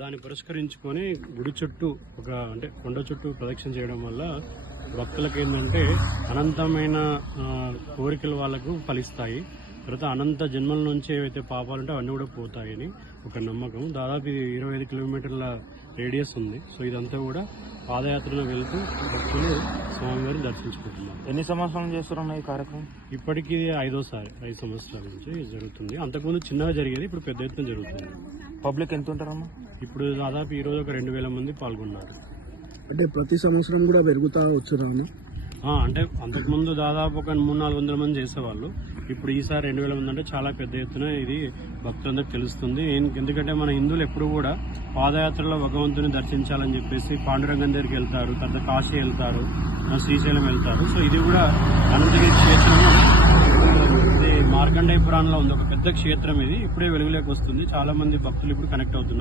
దాన్ని పురస్కరించుకొని గుడి చుట్టూ అంటే కొండ చుట్టూ ప్రదక్షిణ చేయడం వల్ల భక్తులకు ఏంటంటే అనంతమైన కోరికలు వాళ్ళకు ఫలిస్తాయి. తర్వాత అనంత జన్మల నుంచి ఏవైతే పాపాలుంటే అవన్నీ కూడా పోతాయని ఒక నమ్మకం. దాదాపు 25 కిలోమీటర్ల రేడియస్ ఉంది. సో ఇదంతా కూడా పాదయాత్రలో వెళ్తూ భక్తులు స్వామివారిని దర్శించుకుంటున్నారు. ఎన్ని సంవత్సరాలు చేస్తున్నారు ఈ కార్యక్రమం? ఇప్పటికీ 5 సంవత్సరాల నుంచి జరుగుతుంది. అంతకుముందు చిన్నగా జరిగేది, ఇప్పుడు పెద్ద ఎత్తున జరుగుతుంది. పబ్లిక్ ఎంత ఉంటారమ్మా? ఇప్పుడు దాదాపు ఈ రోజు ఒక 2000 మంది పాల్గొన్నారు. అంటే ప్రతి సంవత్సరం కూడా పెరుగుతా వచ్చురాను. అంటే అంతకుముందు దాదాపు ఒక 300-400 మంది చేసేవాళ్ళు. ఇప్పుడు ఈసారి 2000 మంది అంటే చాలా పెద్ద ఎత్తున ఇది భక్తులందరికీ తెలుస్తుంది. ఎందుకంటే మన హిందువులు ఎప్పుడు కూడా పాదయాత్రలో భగవంతుని దర్శించాలని చెప్పేసి పాండురంగం దగ్గరికి వెళ్తారు, తర్వాత కాశీ వెళ్తారు, శ్రీశైలం వెళ్తారు. సో ఇది కూడా అనంతగిరి క్షేత్రము, ఇది మార్కండేయ పురాణంలో ఉంది, ఒక పెద్ద క్షేత్రం. ఇది ఇప్పుడే వెలుగులోకి వస్తుంది. చాలా మంది భక్తులు ఇప్పుడు కనెక్ట్ అవుతున్నారు.